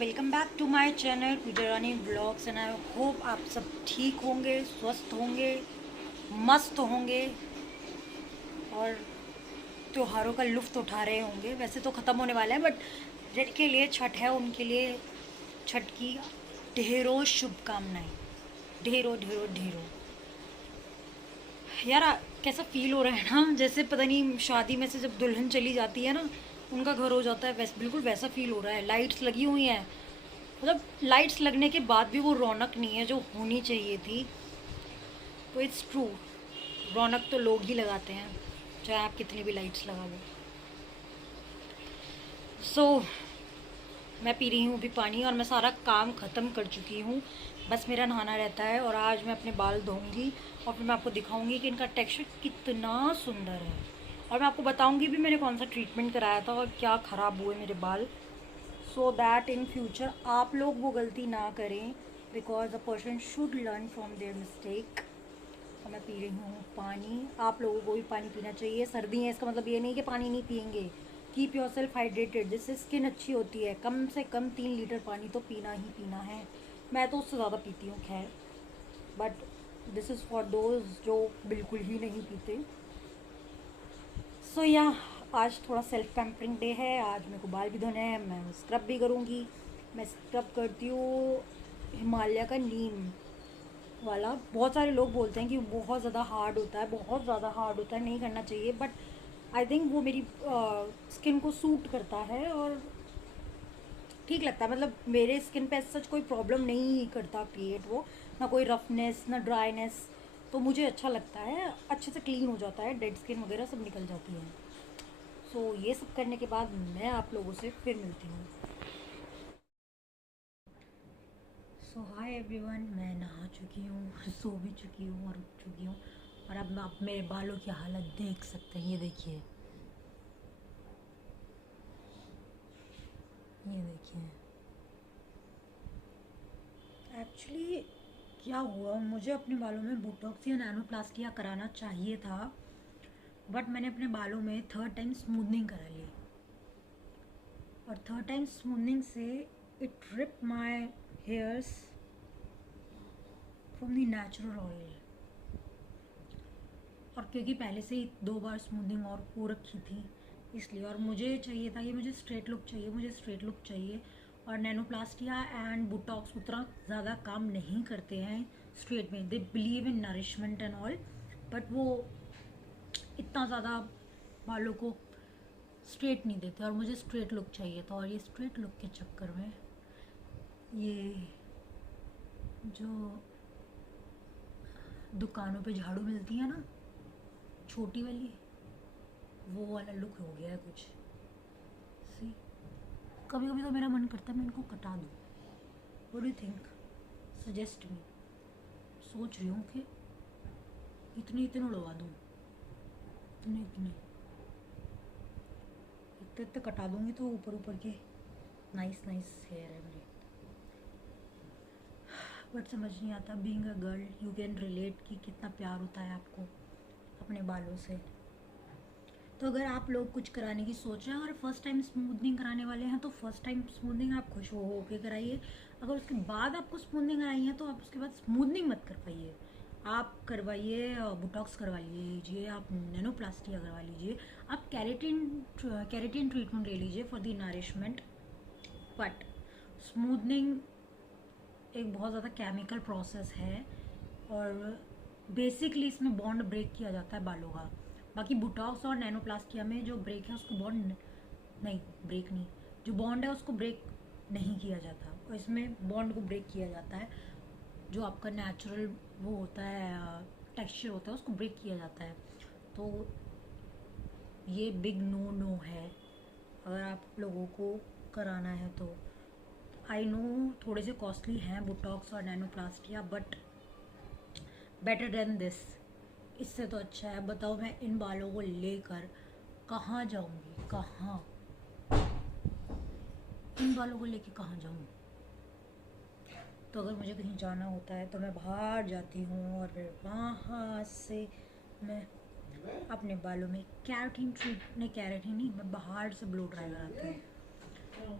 Welcome back to my channel Pooja Rani vlogs and I hope आप सब ठीक होंगे, स्वस्थ होंगे, मस्त होंगे और त्योहारों का लुत्फ़ उठा रहे होंगे। वैसे तो ख़त्म होने वाला है बट जिनके लिए छठ है उनके लिए छठ की ढेरों शुभकामनाएं। ढेरों ढेरों ढेरों। यार कैसा फील हो रहा है ना, जैसे पता नहीं शादी में से जब दुल्हन चली जाती है ना, उनका घर हो जाता है, बिल्कुल वैसा फील हो रहा है। लाइट्स लगी हुई हैं, मतलब लाइट्स लगने के बाद भी वो रौनक नहीं है जो होनी चाहिए थी। तो इट्स ट्रू, रौनक तो लोग ही लगाते हैं, चाहे आप कितनी भी लाइट्स लगा लो। सो मैं पी रही हूँ अभी पानी और मैं सारा काम ख़त्म कर चुकी हूँ। बस मेरा नहाना रहता है और आज मैं अपने बाल धोऊंगी और फिर मैं आपको दिखाऊंगी कि इनका टेक्सचर कितना सुंदर है। और मैं आपको बताऊंगी भी मैंने कौन सा ट्रीटमेंट कराया था और क्या ख़राब हुए मेरे बाल, सो दैट इन फ्यूचर आप लोग वो गलती ना करें, because a person should learn from their mistake. और मैं पी रही हूँ पानी। आप लोगों को भी पानी पीना चाहिए। सर्दी है, इसका मतलब ये नहीं कि पानी नहीं पियेंगे। कीप योर सेल्फ हाइड्रेटेड, जिससे स्किन अच्छी होती है। कम से कम 3 लीटर पानी तो पीना ही पीना है। मैं तो उससे ज़्यादा पीती हूँ खैर, but this is for those जो बिल्कुल ही नहीं पीते। सो या आज थोड़ा सेल्फ पैम्परिंग डे है। आज मेरे को बाल भी धोने हैं, मैं स्क्रब भी करूँगी। मैं स्क्रब करती हूँ हिमालय का नीम वाला। बहुत सारे लोग बोलते हैं कि बहुत ज़्यादा हार्ड होता है, बहुत ज़्यादा हार्ड होता है, नहीं करना चाहिए, बट आई थिंक वो मेरी स्किन को सूट करता है और ठीक लगता है। मतलब मेरे स्किन पे सच कोई प्रॉब्लम नहीं करता क्रिएट वो, ना कोई रफनेस ना ड्राइनेस। तो मुझे अच्छा लगता है, अच्छे से क्लीन हो जाता है, डेड स्किन वगैरह सब निकल जाती है। सो ये सब करने के बाद मैं आप लोगों से फिर मिलती हूँ। सो हाय एवरीवन, मैं नहा चुकी हूँ, सो भी चुकी हूँ और उठ चुकी हूँ। और अब आप मेरे बालों की हालत देख सकते हैं। ये देखिए, ये देखिए। एक्चुअली क्या हुआ, मुझे अपने बालों में बोटॉक्स या नैनोप्लास्टिया कराना चाहिए था, बट मैंने अपने बालों में थर्ड टाइम स्मूथनिंग करा ली। और थर्ड टाइम स्मूथनिंग से it rip my hairs from the natural oil. और क्योंकि पहले से ही 2 बार स्मूथनिंग और हो रखी थी इसलिए, और मुझे चाहिए था कि मुझे स्ट्रेट लुक चाहिए, मुझे स्ट्रेट लुक चाहिए। और नैनोप्लास्टिया एंड बोटॉक्स उतना ज़्यादा काम नहीं करते हैं स्ट्रेट में। They believe in nourishment and all, but वो इतना ज़्यादा बालों को स्ट्रेट नहीं देते और मुझे स्ट्रेट लुक चाहिए था। और ये स्ट्रेट लुक के चक्कर में ये जो दुकानों पे झाड़ू मिलती है ना, छोटी वाली, वो वाला लुक हो गया है कुछ। सी, कभी कभी तो मेरा मन करता है मैं इनको कटा दूँ। What do you think? Suggest me. सोच रही हूँ कि इतने इतने उड़वा दूँ, इतने इतने इतने इतने कटा दूँगी तो ऊपर ऊपर के नाइस नाइस हेयर है मेरे। बट समझ नहीं आता, being a girl you can relate कि कितना प्यार होता है आपको अपने बालों से। तो अगर आप लोग कुछ कराने की सोच रहे हैं, अगर फर्स्ट टाइम स्मूथनिंग कराने वाले हैं तो फर्स्ट टाइम स्मूथनिंग आप खुश हो के कराइए। अगर उसके बाद आपको स्मूथनिंग कराई है तो आप उसके बाद स्मूथनिंग मत करवाइए, आप करवाइए बोटॉक्स करवा लीजिए, आप नैनोप्लास्टिया करवा लीजिए, आप कैरेटिन ट्रीटमेंट ले लीजिए for the nourishment. But smoothening एक बहुत ज़्यादा केमिकल प्रोसेस है और बेसिकली इसमें बॉन्ड ब्रेक किया जाता है बालों का। बाकी बोटॉक्स और नैनोप्लास्टिया में जो ब्रेक है उसको बॉन्ड नहीं, ब्रेक नहीं, जो बॉन्ड है उसको ब्रेक नहीं किया जाता, और इसमें बॉन्ड को ब्रेक किया जाता है। जो आपका नेचुरल वो होता है, टेक्सचर होता है, उसको ब्रेक किया जाता है। तो ये बिग नो नो है अगर आप लोगों को कराना है तो। आई नो थोड़े से कॉस्टली हैं बोटॉक्स और nanoplastia, but better than this. इससे तो अच्छा है। बताओ मैं इन बालों को लेकर कहाँ जाऊँगी, कहाँ, इन बालों को लेकर कहाँ जाऊँ? तो अगर मुझे कहीं जाना होता है तो मैं बाहर जाती हूँ और फिर वहाँ से मैं अपने बालों में कैरेटिन ट्रीट नहीं, कैरेटिन नहीं, मैं बाहर से ब्लो ड्राई कराती हूँ।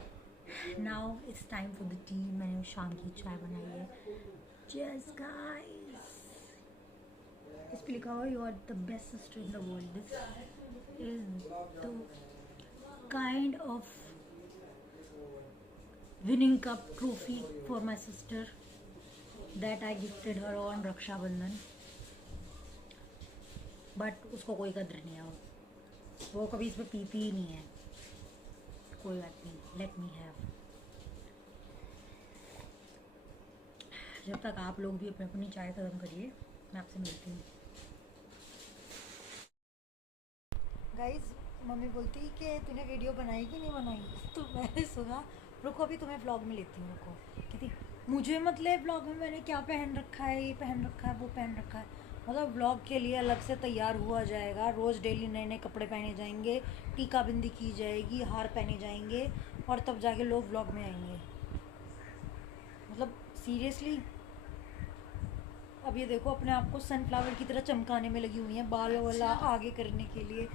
Now it's time for the tea. मैंने शाम की चाय बनाई है। Cheers guys. इस पे लिखा हुआ you are the best sister in the world. This is the kind of winning cup trophy for my sister that I gifted her on Raksha Bandhan, but उसको कोई कदर नहीं है। वो कभी इस पर पीती ही नहीं है। कोई बात नहीं, लेट मी हैव। जब तक आप लोग भी अपनी अपनी चाय खत्म करिए, मैं आपसे मिलती हूँ। गाइज, मम्मी बोलती कि तूने वीडियो बनाई कि नहीं बनाई, तो मैंने सुना रुको अभी तुम्हें व्लॉग में लेती हूँ। रुको, कहती मुझे मतलब व्लॉग में मैंने क्या पहन रखा है, ये पहन रखा है, वो पहन रखा है। मतलब व्लॉग के लिए अलग से तैयार हुआ जाएगा। रोज़ डेली नए नए कपड़े पहने जाएंगे, टीका बिंदी की जाएगी, हार पहने जाएंगे, और तब जाके लोग व्लॉग में आएंगे। मतलब सीरियसली। अब ये देखो अपने आप को सनफ्लावर की तरह चमकाने में लगी हुई हैं, बाल वाला आगे करने के लिए।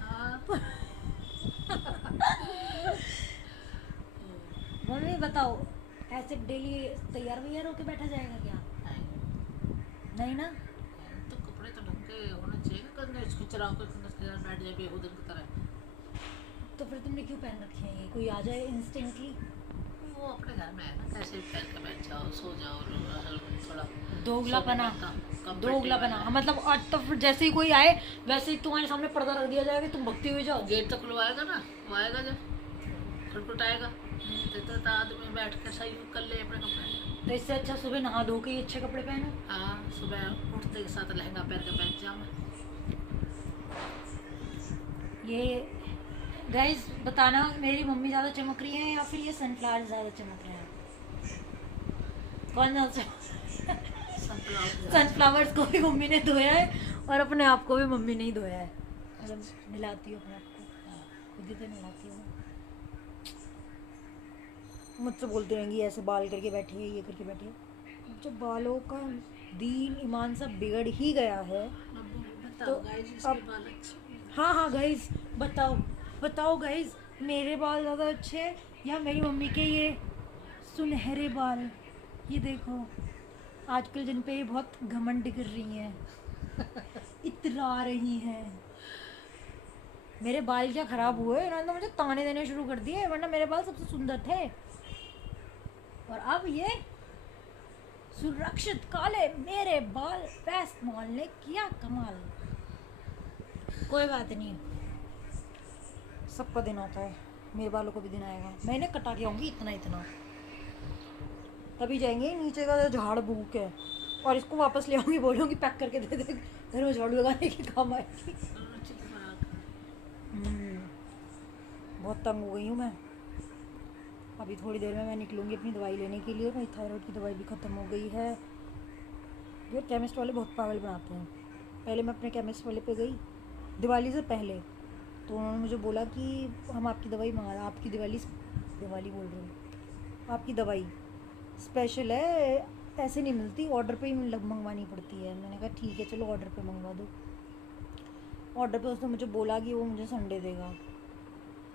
मम्मी बताओ, ऐसे डेली तैयार वैयार होके बैठा जाएगा क्या? नहीं ना। तो कपड़े तो ढंग के होने चाहिए ना, करने इसको चला कर बैठ जाए बेहुदन की तरह। तो फिर तुमने क्यों पहन रखे हैं ये? कोई आ जाए इंस्टेंटली। वो अपने घर में है ना, कैसे पहन के बैठ जाओ, सो जाओ, थोड़ा दोगलापना। दोगलापना मतलब आज तो फिर जैसे ही कोई आए वैसे ही तुम्हारे सामने पर्दा रख दिया जाएगा, तुम भक्ति हुई जाओ। गेट तो खुलवाएगा ना, वो आएगा जब खटखटाएगा तो आदमी बैठ के सही कर ले अपने कपड़े। तो इससे अच्छा सुबह नहा धो के अच्छे कपड़े पहनो। हाँ, सुबह उठते के साथ लहंगा पहन के बैठ जाओ। ये गाइस बताना, मेरी मम्मी ज़्यादा चमक रही है या फिर ये सनफ्लावर ज़्यादा चमक रहे हैं? कौन ज़्यादा? सनफ्लावर्स को भी मम्मी ने धोया है और अपने आप को भी मम्मी ने ही धोया है। मतलब नहलाती हूँ अपने आप को, खुद ही तो नहलाती हूँ। मुझसे बोलती रहेंगी ऐसे बाल करके बैठी है, ये करके बैठी है। जब बालों का दीन ईमान सब बिगड़ ही गया है तो अब हाँ गाइस बताओ गाइस, मेरे बाल ज़्यादा अच्छे हैं या मेरी मम्मी के ये सुनहरे बाल? ये देखो आजकल जिन पे ये बहुत घमंड कर रही हैं, इतरा रही हैं। मेरे बाल क्या ख़राब हुए? इन्होंने तो मुझे ताने देने शुरू कर दिए, वरना मेरे बाल सबसे सुंदर थे। और अब ये सुरक्षित काले मेरे बाल वेस्ट मॉल ने किया कमाल। कोई बात नहीं, सबका दिन आता है, मेरे बालों को भी दिन आएगा। मैं इन्हें कटा के आऊँगी इतना, तभी जाएंगे। नीचे का झाड़ बूक है और इसको वापस ले आऊँगी, बोलूँगी पैक करके दे दे, घर में झाड़ू लगाने के काम आएगी। बहुत तंग हो गई हूँ मैं। अभी थोड़ी देर में मैं निकलूँगी अपनी दवाई लेने के लिए। मेरी थायराइड की दवाई भी ख़त्म हो गई है। ये केमिस्ट वाले बहुत पागल बनाते हैं। पहले मैं अपने केमिस्ट वाले पे गई दिवाली से पहले, तो उन्होंने मुझे बोला कि हम आपकी दवाई मंगा, आपकी दिवाली बोल रही हूँ, आपकी दवाई स्पेशल है, ऐसे नहीं मिलती, ऑर्डर पे ही मंगवानी पड़ती है। मैंने कहा ठीक है चलो ऑर्डर पे मंगवा दो। ऑर्डर पे उसने मुझे बोला कि वो मुझे संडे देगा।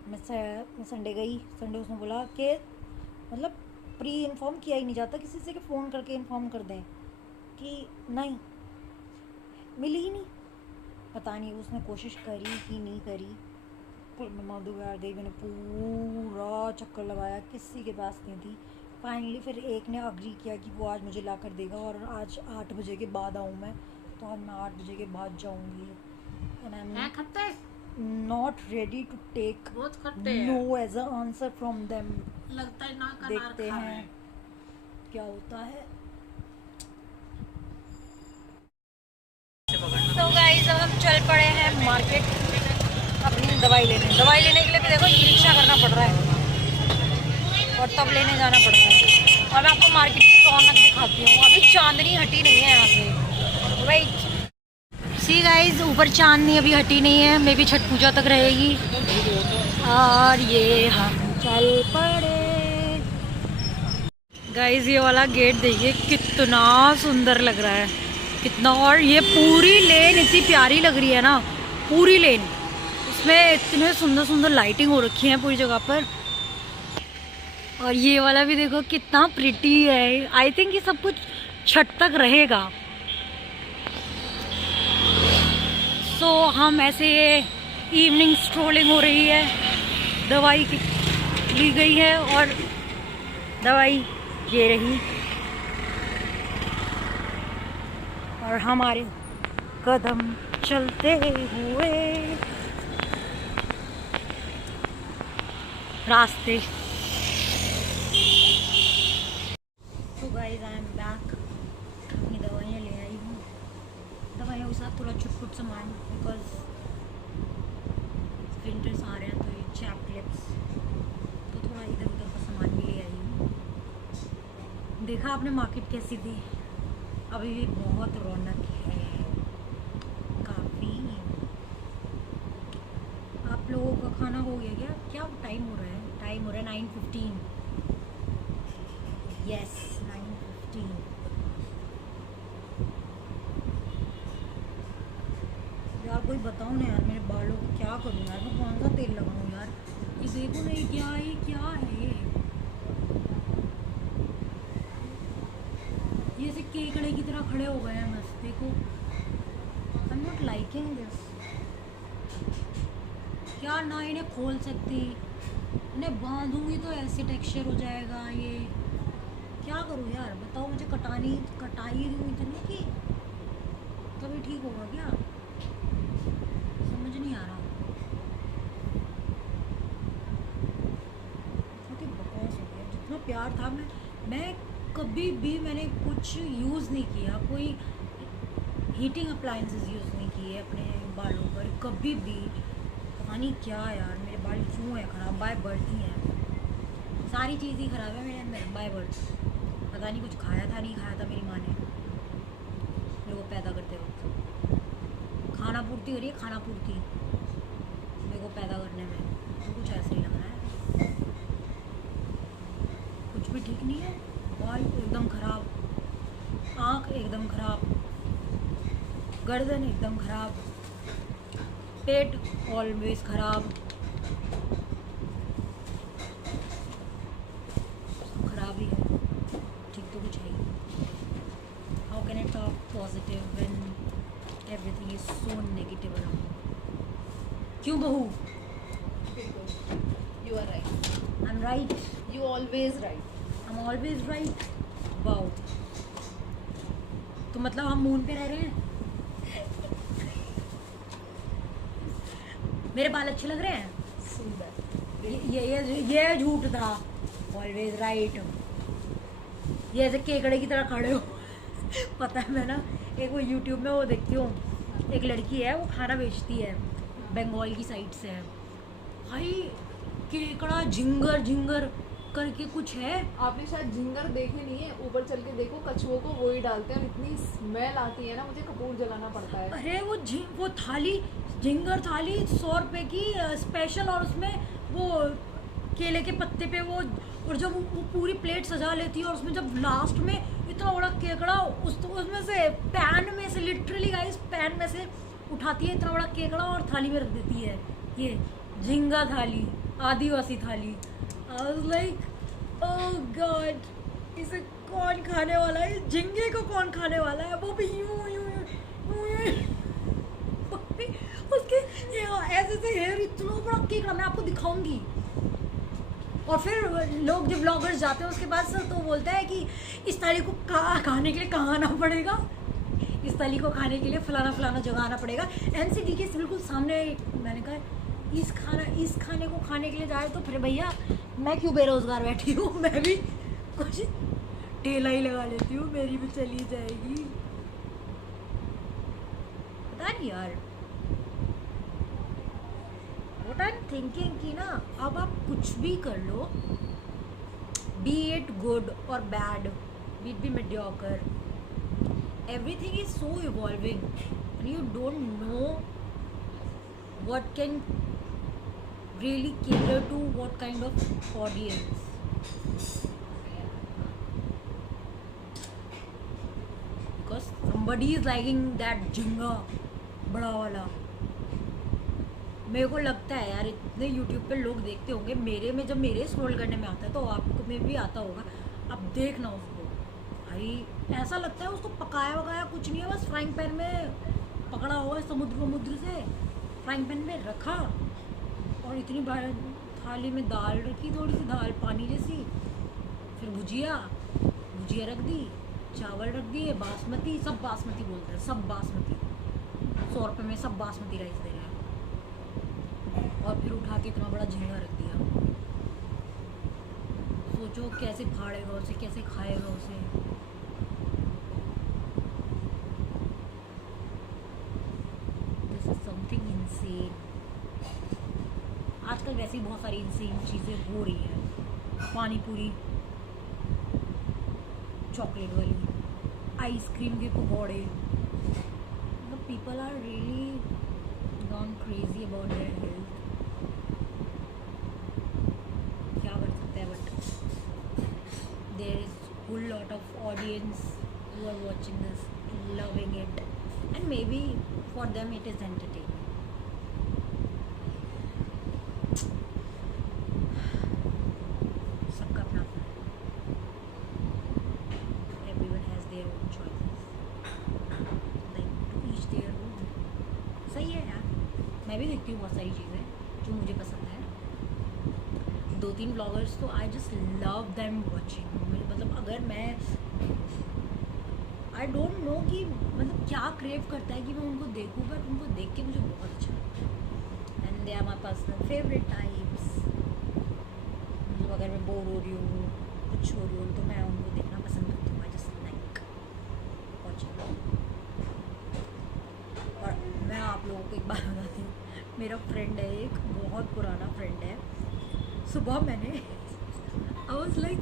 मैं संडे गई। संडे उसने बोला कि मतलब प्री इन्फॉर्म किया ही नहीं जाता किसी से, कि फ़ोन करके इन्फॉर्म कर दें कि नहीं, मिली ही नहीं। पता नहीं उसने कोशिश करी कि नहीं करी। मधुवार देवी ने पूरा चक्कर लगाया, किसी के पास नहीं थी। फाइनली फिर एक ने अग्री किया कि वो आज मुझे ला कर देगा, और आज 8 बजे के बाद आऊँ मैं, तो आज मैं 8 बजे के बाद जाऊँगी। Not ready to take no as an answer from them. लगता है ना, देखते हैं क्या होता है। तो गाइस अब हम चल पड़े हैं मार्केट अपनी दवाई लेने। दवाई लेने के लिए भी देखो रिक्शा करना पड़ रहा है और तब लेने जाना पड़ रहा है। और मैं आपको मार्केट की रौनक दिखाती हूँ। अभी चांदनी हटी नहीं है यहाँ से। वेट, सी गाइस, ऊपर चांदनी अभी हटी नहीं है, मे बी छठ पूजा तक रहेगी। और ये हम चल पड़े। गाइस ये वाला गेट देखिए कितना सुंदर लग रहा है, कितना। और ये पूरी लेन इतनी प्यारी लग रही है ना, पूरी लेन। इसमें इतने सुंदर सुंदर लाइटिंग हो रखी है पूरी जगह पर। और ये वाला भी देखो कितना प्रिटी है। आई थिंक ये सब कुछ छठ तक रहेगा। सो हम ऐसे इवनिंग स्ट्रोलिंग हो रही है, दवाई ली गई है और दवाई ये रही और हमारे कदम चलते हुए रास्ते। तो गाइस आई एम बैक। अपनी दवाइयाँ ले आई हूँ, दवाइयों के साथ थोड़ा छुट सामान, बिकॉज विंटर्स आ रहे हैं तो ये चैप लिप्स, तो थोड़ा इधर उधर का सामान भी ले आई हूँ। देखा आपने मार्केट कैसी थी? अभी भी बहुत रौनक है काफ़ी। आप लोगों का खाना हो गया क्या? क्या टाइम हो रहा है? टाइम हो रहा है 9:15। यस 9:15। यार कोई बताओ ना यार, मेरे बालों को क्या करूँ यार, मैं कौन सा तेल लगाऊँ यार? ये देखो ना, ये क्या है ये ऐसे केकड़े की तरह खड़े हो गए हैं बस। देखो I am not liking this. क्या ना इन्हें खोल सकती, इन्हें बांधूंगी तो ऐसे टेक्सचर हो जाएगा। ये क्या करूँ यार, बताओ मुझे। कटाई दूँ इतनी कि कभी ठीक होगा क्या? समझ नहीं आ रहा। बहुत ही बकवास हो गया। जितना प्यार था, मैं कभी भी मैंने कुछ यूज़ नहीं किया, कोई हीटिंग अप्लायंसेस यूज़ नहीं किए अपने बालों पर कभी भी। पता नहीं क्या यार, मेरे बाल क्यों है ख़राब? बाय बर्थ ही है, सारी चीज़ ही ख़राब है मेरे अंदर बाय बर्थ। पता नहीं कुछ खाया था नहीं खाया था मेरी माँ ने मेरे को पैदा करते वक्त। खाना पूर्ति हो रही है, खाना पूर्ति मेरे को पैदा करने में, तो कुछ ऐसे ही लग रहा है। कुछ भी ठीक नहीं है, बाल एकदम ख़राब, आँख एकदम ख़राब, गर्दन एकदम ख़राब, पेट ऑलवेज ख़राब, ख़राब ही है। ठीक तो कुछ है ही। How can I talk positive when everything is so negative around? क्यों बहू? You are right. I am right, You always right. I am always right. Wow, तो मतलब हम मून पे रह रहे हैं? मेरे बाल अच्छे लग रहे हैं? सुंदर. ये झूठ था। Always right. ये ऐसे केकड़े की तरह खड़े हो। पता है, मैं ना एक वो यूट्यूब में वो देखती हूँ, एक लड़की है वो खाना बेचती है, बंगाल की साइड से है भाई। केकड़ा झिंगर झिंगर करके कुछ है। आपने शायद झिंगर देखे नहीं है, ऊपर चल के देखो, कछुओं को वो ही डालते हैं, इतनी स्मेल आती है ना, मुझे कपूर जलाना पड़ता है. अरे वो थाली, झिंगर थाली 100 रुपये की स्पेशल, और उसमें वो केले के पत्ते पे वो, और जब वो पूरी प्लेट सजा लेती है, और उसमें जब लास्ट में इतना बड़ा केकड़ा उसमें से पैन में से, लिटरली गाइस पैन में से उठाती है इतना बड़ा केकड़ा और थाली में रख देती है। ये झिंगा थाली, आदिवासी थाली। I was like oh God, इसे कौन खाने वाला है? झिंगे को कौन खाने वाला है? वो भी यूं यूं उसके ऐसे से हेयर, इतना बड़ा केकड़ा मैं आपको दिखाऊंगी। और फिर लोग जब ब्लॉगर्स जाते हैं उसके पास तो बोलता है कि इस थाली को खाने के लिए कहाँ आना पड़ेगा, इस थाली को खाने के लिए फलाना फलाना जगह आना पड़ेगा। एनसीडी के बिल्कुल सामने। मैंने कहा इस खाने को खाने के लिए जाए तो फिर भैया मैं क्यों बेरोज़गार बैठी हूँ, मैं भी कुछ ठेला ही लगा लेती हूँ, मेरी भी चली जाएगी। पता नहीं यार, व्हाट आई एम थिंकिंग कि ना अब आप कुछ भी कर लो, बी इट गुड और bad, B it be mediocre, everything is so evolving and you don't know what can really cater to what kind of audience, because somebody is liking that jinga बड़ा वाला, मेरे को लगता है यार इतने YouTube पे लोग देखते होंगे, मेरे में जब मेरे स्क्रॉल करने में आता है तो आपको में भी आता होगा। अब देखना उसको भाई, ऐसा लगता है उसको पकाया वकाया कुछ नहीं है, बस फ्राइंग पैन में पकड़ा हुआ है समुद्र से, फ्राइंग पैन में रखा और इतनी बार थाली में दाल रखी, थोड़ी सी दाल पानी जैसी, फिर भुजिया रख दी, चावल रख दिए बासमती, सब बासमती बोलते हैं, सब बासमती, 100 रुपये में सब बासमती राइस दे रहे हैं, और फिर उठा के इतना बड़ा झींगा रख दिया। सोचो कैसे फाड़ेगा उसे, कैसे खाएगा उसे। This is something insane. आजकल वैसे ही बहुत सारी इनसेन चीज़ें हो रही हैं, पानी पूरी, चॉकलेट वाली, आइसक्रीम के पकौड़े, मतलब people are really gone crazy about their health. क्या कर सकते हैं, but there is full lot of audience who are watching this, loving it, and maybe for them it is entertaining. सबका अपना अपना है, everyone has their own choices, like to each their own। सही है यार, मैं भी देखती हूँ बहुत सारी चीज़ें जो मुझे पसंद है। 2-3 ब्लॉगर्स तो I just love them watching, मतलब अगर मैं आई डोंट नो कि मतलब क्या क्रेव करता है कि मैं उनको देखूँ, बट उनको देख के मुझे बहुत अच्छा लगता है, and they are my personal favourite types. मतलब अगर मैं बोर हो रही हूँ, कुछ हो रही हूँ, तो मैं उनको देखना पसंद करती हूँ। I just like watching. और मैं आप लोगों को एक बात बताती हूँ, मेरा फ्रेंड है एक, बहुत पुराना फ्रेंड है। सुबह मैंने आई वाज लाइक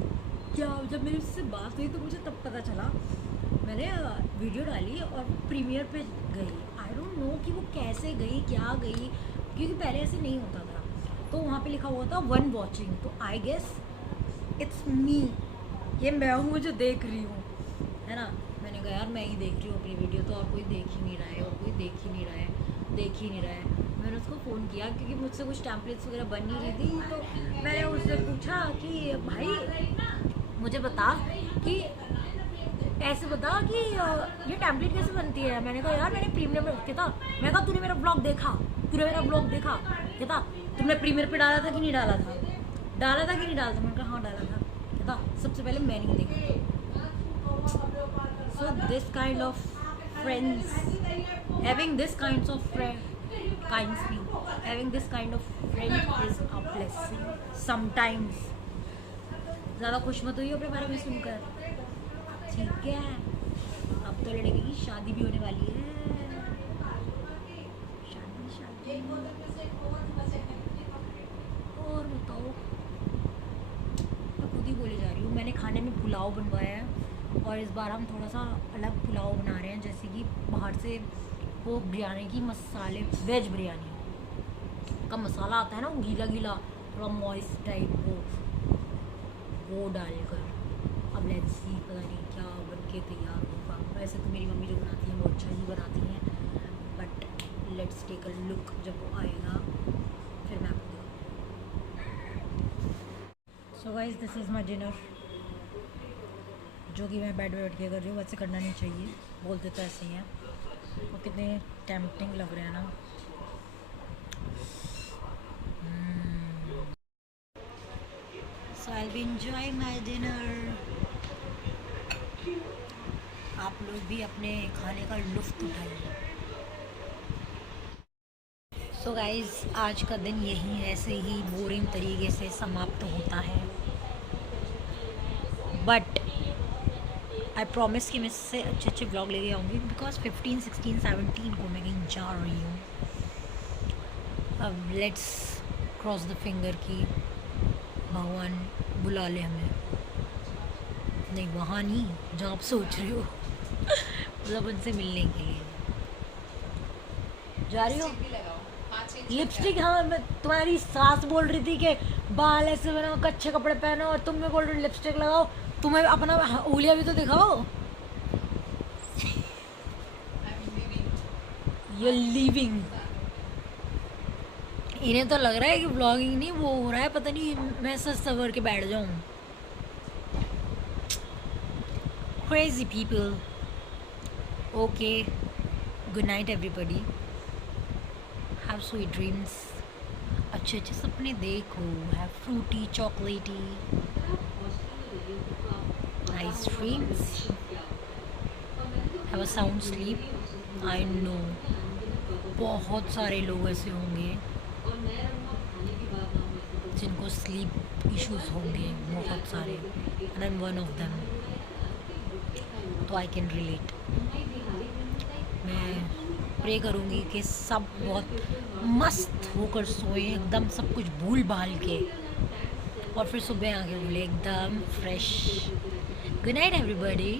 क्या, जब मेरी उससे बात हुई तो मुझे तब पता चला, मैंने वीडियो डाली और प्रीमियर पे गई। आई डोंट नो कि वो कैसे गई, क्या गई, क्योंकि पहले ऐसे नहीं होता था। तो वहाँ पे लिखा हुआ था 1 वॉचिंग, तो आई गेस इट्स मी, ये मैं हूँ जो देख रही हूँ, है ना। मैंने कहा यार मैं ही देख रही हूँ अपनी वीडियो, तो और कोई देख ही नहीं रहा है, और कोई देख ही नहीं रहा है, देख ही नहीं रहा है। मैंने उसको फ़ोन किया क्योंकि मुझसे कुछ टैम्पलेट्स वगैरह बन नहीं रही थी, तो मैंने उससे पूछा कि भाई मुझे बता कि ऐसे बता कि ये टैम्पलेट कैसे बनती है। मैंने कहा यार मैंने प्रीमियर पे कहता, मैंने कहा तूने मेरा ब्लॉग देखा, कहता तुमने प्रीमियर पे डाला था कि नहीं डाला था, कि नहीं डाला था। मैंने कहा हाँ डाला था। कहता सबसे पहले मैंने देखा। So this kind of friends, having this kind of friend is a blessing sometimes। ज़्यादा खुश मत हुई अपने बारे में सुनकर, ठीक है। अब तो लड़के की शादी भी होने वाली है, शादी। और बताओ, मैं खुद ही बोले जा रही हूँ। मैंने खाने में पुलाव बनवाया है, और इस बार हम थोड़ा सा अलग पुलाव बना रहे हैं, जैसे कि बाहर से वो बिरयानी की मसाले, वेज बिरयानी का मसाला आता है ना, वो गीला गीला थोड़ा मॉइस्ट टाइप, वो डालकर। अब लेट्स सी, पता नहीं क्या बन के तैयार होगा। वैसे तो मेरी मम्मी जो बनाती हैं वो अच्छा ही बनाती हैं, but let's take a look, जब वो आएगा फिर मैं आपको दिखाऊंगी। So guys this is my dinner, जो कि मैं बेड में बैठ के कर रही हूँ। वैसे करना नहीं चाहिए, बोलते तो ऐसे ही हैं, वो कितने टेम्पटिंग लग रहे हैं ना। So I'll be enjoying my dinner। आप लोग भी अपने खाने का लुत्फ़ उठाइए। सो गाइज़ आज का दिन यही ऐसे ही बोरिंग तरीके से समाप्त होता है, बट आई प्रॉमिस कि मैं इससे अच्छे ब्लॉग लेके आऊँगी, बिकॉज 15, 16, 17 को मैं कहीं जा रही हूँ। अब लेट्स क्रॉस द फिंगर की भगवान बुला ले हमें, नहीं वहाँ नहीं जहाँ आप सोच रही हो, मतलब उनसे मिलने के लिए जा रही हो। लिपस्टिक, हाँ मैं तुम्हारी सास बोल रही थी कि बाल ऐसे बनाओ, अच्छे कपड़े पहनो, और तुम मैं बोल रही लिपस्टिक लगाओ। तुम्हें अपना उंगलियां भी तो दिखाओ। You're leaving। इन्हें तो लग रहा है कि व्लॉगिंग नहीं वो हो रहा है, पता नहीं मैं सच सवर के बैठ जाऊं। Crazy people. Okay, good night everybody, have sweet dreams, अच्छे अच्छे सपने देखो, हैव फ्रूटी चॉकलेटी nice dreams, have a sound sleep. I know बहुत सारे लोग ऐसे होंगे जिनको स्लीप इश्यूज होंगे बहुत सारे, and I am one of them, तो आई कैन रिलेट। मैं प्रे करूँगी कि सब बहुत मस्त होकर सोए, एकदम सब कुछ भूल भाल के, और फिर सुबह आके बोले एकदम फ्रेश। Good night everybody.